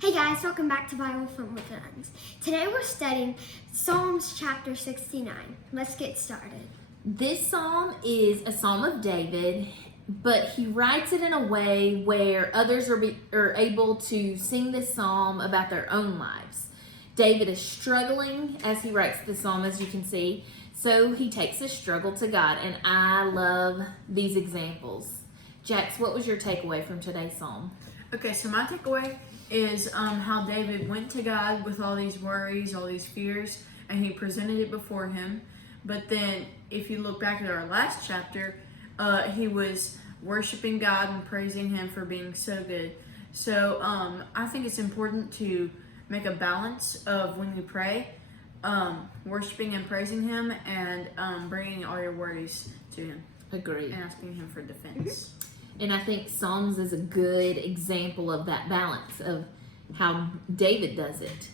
Hey guys, welcome back to Bible Fun with Nuns. Today we're studying Psalms chapter 69. Let's get started. This psalm is a psalm of David, but he writes it in a way where others are able to sing this psalm about their own lives. David is struggling as he writes the psalm, as you can see, so he takes his struggle to God, and I love these examples. Jax, what was your takeaway from today's psalm? Okay, so my takeaway is how David went to God with all these worries, all these fears, and he presented it before him. But then, if you look back at our last chapter, he was worshiping God and praising Him for being so good. So I think it's important to make a balance of when you pray, worshiping and praising Him, and bringing all your worries to Him. Agreed. And asking Him for defense. And I think Psalms is a good example of that balance of how David does it.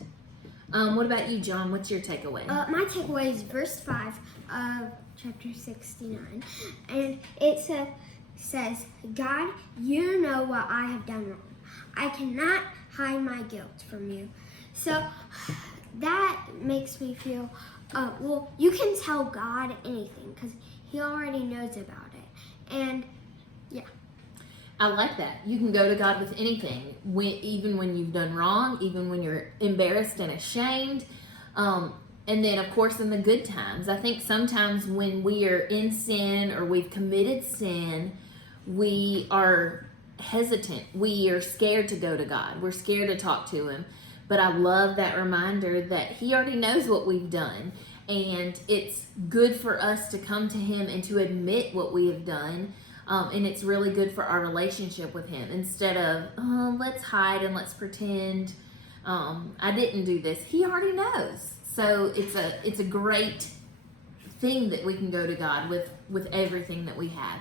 What about you, John? What's your takeaway? My takeaway is verse 5 of chapter 69. And it says, God, you know what I have done wrong. I cannot hide my guilt from you. So that makes me feel, you can tell God anything because He already knows about it. And yeah. I like that. You can go to God with anything, even when you've done wrong, even when you're embarrassed and ashamed. And then, of course, in the good times. I think sometimes when we are in sin or we've committed sin, we are hesitant. We are scared to go to God. We're scared to talk to Him. But I love that reminder that He already knows what we've done. And it's good for us to come to Him and to admit what we have done. And it's really good for our relationship with Him instead of, let's hide and let's pretend I didn't do this. He already knows. So it's a great thing that we can go to God with everything that we have.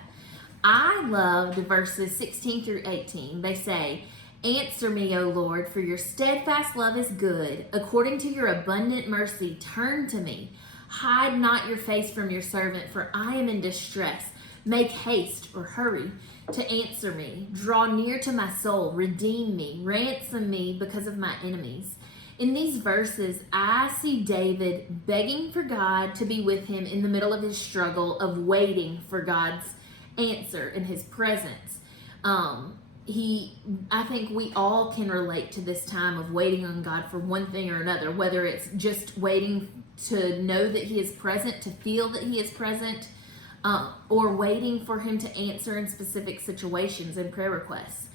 I loved verses 16 through 18. They say, answer me, O Lord, for your steadfast love is good. According to your abundant mercy, turn to me. Hide not your face from your servant, for I am in distress. Make haste or hurry to answer me. Draw near to my soul. Redeem me. Ransom me because of my enemies. In these verses, I see David begging for God to be with him in the middle of his struggle of waiting for God's answer in His presence. I think we all can relate to this time of waiting on God for one thing or another, whether it's just waiting to know that He is present, to feel that He is present, or waiting for Him to answer in specific situations and prayer requests.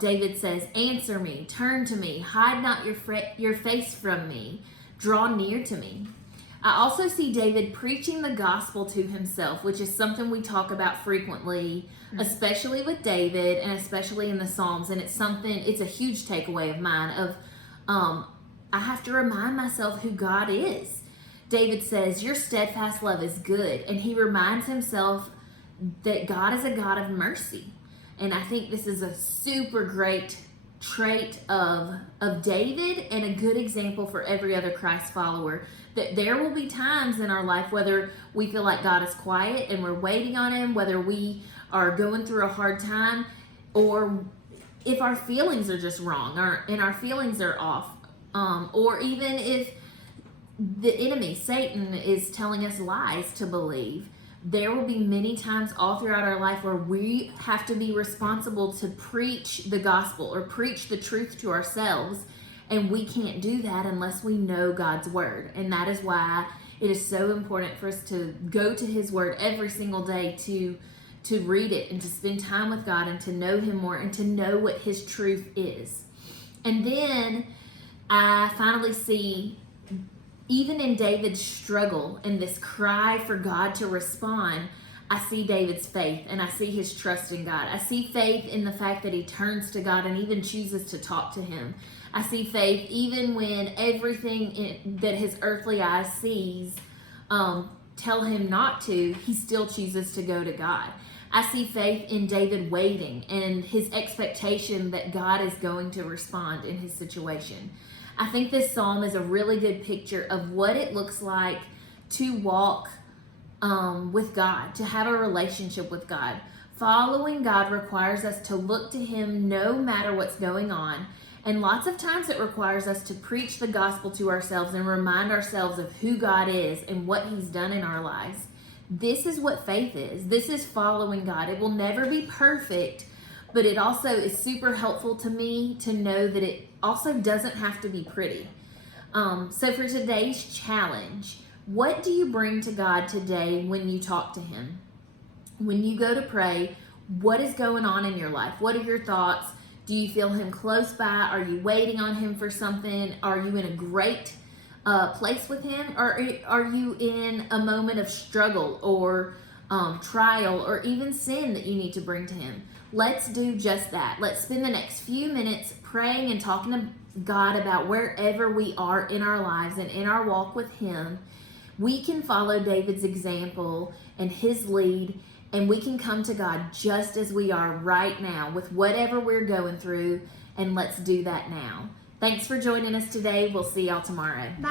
David says, answer me, turn to me, hide not your face from me, draw near to me. I also see David preaching the gospel to himself, which is something we talk about frequently, especially with David and especially in the Psalms. And it's a huge takeaway of mine of I have to remind myself who God is. David says, your steadfast love is good. And he reminds himself that God is a God of mercy. And I think this is a super great trait of David and a good example for every other Christ follower. That there will be times in our life, whether we feel like God is quiet and we're waiting on Him, whether we are going through a hard time, or if our feelings are just wrong, and our feelings are off, or even if the enemy, Satan, is telling us lies to believe. There will be many times all throughout our life where we have to be responsible to preach the gospel or preach the truth to ourselves, and we can't do that unless we know God's word. And that is why it is so important for us to go to His word every single day to read it and to spend time with God and to know Him more and to know what His truth is. And then I finally see, even in David's struggle and this cry for God to respond, I see David's faith and I see his trust in God. I see faith in the fact that he turns to God and even chooses to talk to Him. I see faith even when everything that his earthly eyes sees tell him not to, he still chooses to go to God. I see faith in David waiting and his expectation that God is going to respond in his situation. I think this psalm is a really good picture of what it looks like to walk with God, to have a relationship with God. Following God requires us to look to Him no matter what's going on And lots of times it requires us to preach the gospel to ourselves and remind ourselves of who God is and what He's done in our lives. This is what faith is. This is following God. It will never be perfect, but it also is super helpful to me to know that it also doesn't have to be pretty. So for today's challenge, what do you bring to God today when you talk to Him? When you go to pray, what is going on in your life? What are your thoughts? Do you feel Him close by? Are you waiting on Him for something? Are you in a great place with Him? Or are you in a moment of struggle or trial or even sin that you need to bring to Him? Let's do just that. Let's spend the next few minutes praying and talking to God about wherever we are in our lives and in our walk with Him. We can follow David's example and his lead, and we can come to God just as we are right now with whatever we're going through, and let's do that now. Thanks for joining us today. We'll see y'all tomorrow. Bye.